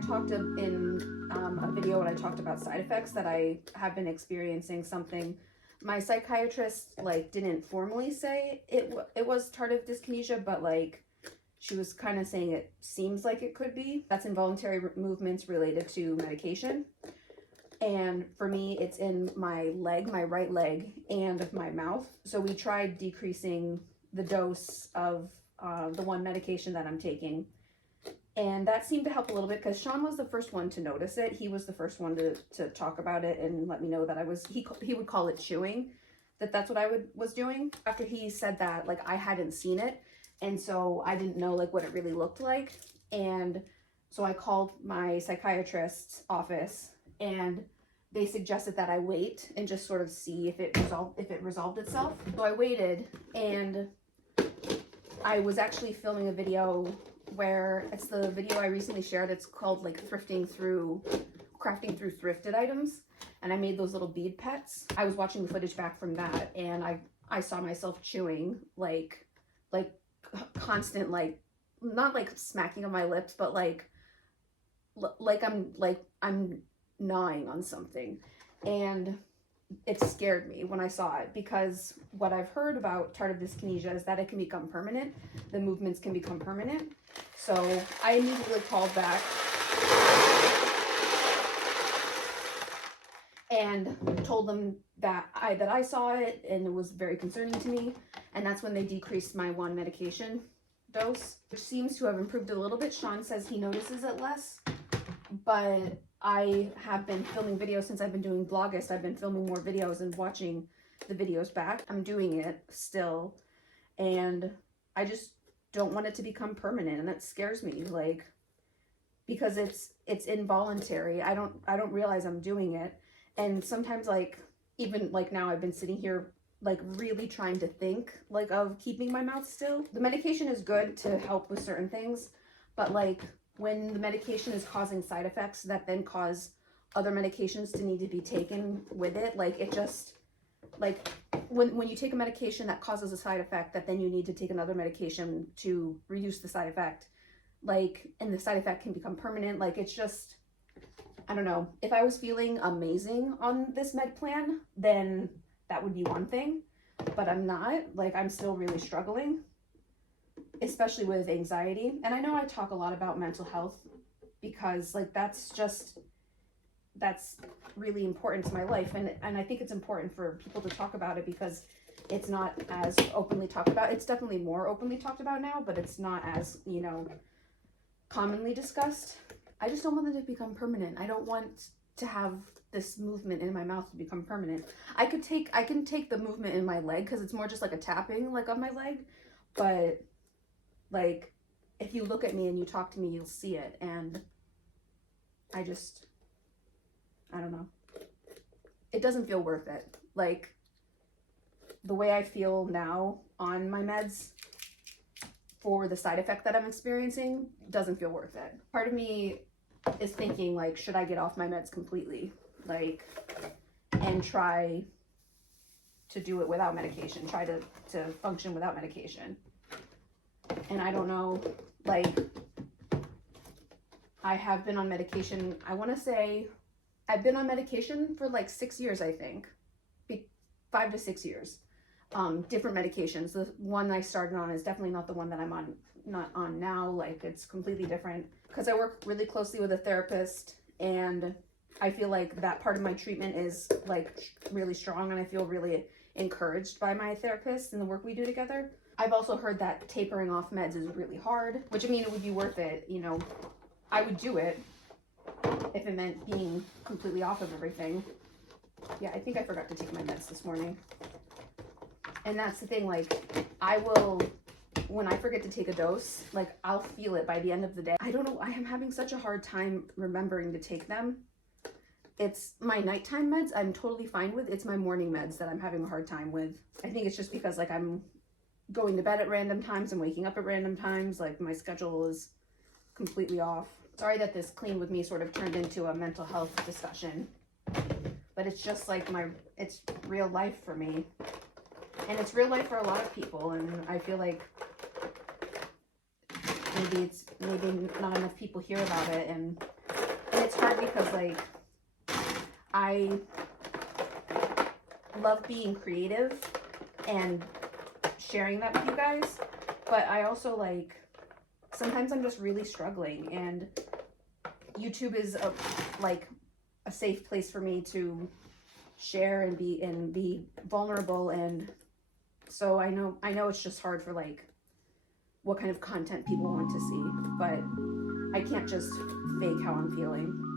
talked in a video when I talked about side effects that I have been experiencing something. My psychiatrist like didn't formally say it was tardive dyskinesia, but like she was kind of saying it seems like it could be. That's involuntary movements related to medication. And for me, it's in my leg, my right leg, and my mouth. So we tried decreasing the dose of the one medication that I'm taking. And that seemed to help a little bit because Sean was the first one to notice it. He was the first one to talk about it and let me know that he would call it chewing, that's what I was doing. After he said that, like I hadn't seen it. And so I didn't know like what it really looked like. And so I called my psychiatrist's office and they suggested that I wait and just sort of see if it resolved itself. So I waited, and I was actually filming a video where it's the video I recently shared. It's called like crafting through thrifted items, and I made those little bead pets. I was watching the footage back from that, and I saw myself chewing like constant, like not like smacking of my lips, but like I'm gnawing on something. And it scared me when I saw it, because what I've heard about tardive dyskinesia is that it can become permanent. The movements can become permanent. So I immediately called back and told them that I saw it and it was very concerning to me. And that's when they decreased my one medication dose, which seems to have improved a little bit. Sean says he notices it less, but I have been filming videos since I've been doing VLOGUST. I've been filming more videos and watching the videos back. I'm doing it still, and I just don't want it to become permanent, and it scares me, like, because it's involuntary. I don't realize I'm doing it, and sometimes, like, even like now I've been sitting here like really trying to think like of keeping my mouth still. The medication is good to help with certain things, but like when the medication is causing side effects that then cause other medications to need to be taken with it, like it just, like when you take a medication that causes a side effect that then you need to take another medication to reduce the side effect, like, and the side effect can become permanent. Like it's just, I don't know. If I was feeling amazing on this med plan, then that would be one thing, but I'm not. Like I'm still really struggling, especially with anxiety. And I know I talk a lot about mental health because like that's really important to my life, and I think it's important for people to talk about it because it's not as openly talked about. It's definitely more openly talked about now, but it's not as, you know, commonly discussed. I just don't want it to become permanent. I don't want to have this movement in my mouth to become permanent. I can take the movement in my leg because it's more just like a tapping like of my leg, but like if you look at me and you talk to me, you'll see it. And I don't know. It doesn't feel worth it. Like the way I feel now on my meds for the side effect that I'm experiencing doesn't feel worth it. Part of me is thinking like, should I get off my meds completely? Like, and try to do it without medication, try to function without medication. And I don't know, like, I have been on medication, I want to say, I've been on medication for like 6 years, I think, 5 to 6 years. Different medications. The one I started on is definitely not the one that I'm not on now. Like it's completely different because I work really closely with a therapist, and I feel like that part of my treatment is like really strong, and I feel really encouraged by my therapist and the work we do together. I've also heard that tapering off meds is really hard, which I mean, it would be worth it. You know, I would do it if it meant being completely off of everything. Yeah, I think I forgot to take my meds this morning. And that's the thing, like, I will, when I forget to take a dose, like, I'll feel it by the end of the day. I don't know, I am having such a hard time remembering to take them. It's my nighttime meds I'm totally fine with. It's my morning meds that I'm having a hard time with. I think it's just because, like, I'm going to bed at random times and waking up at random times. Like, my schedule is completely off. Sorry that this clean with me sort of turned into a mental health discussion. But it's just like it's real life for me. And it's real life for a lot of people. And I feel like maybe not enough people hear about it. And And it's hard because like I love being creative and sharing that with you guys, but I also like sometimes I'm just really struggling, and YouTube is like a safe place for me to share and be vulnerable. And so I know it's just hard for like what kind of content people want to see, but I can't just fake how I'm feeling.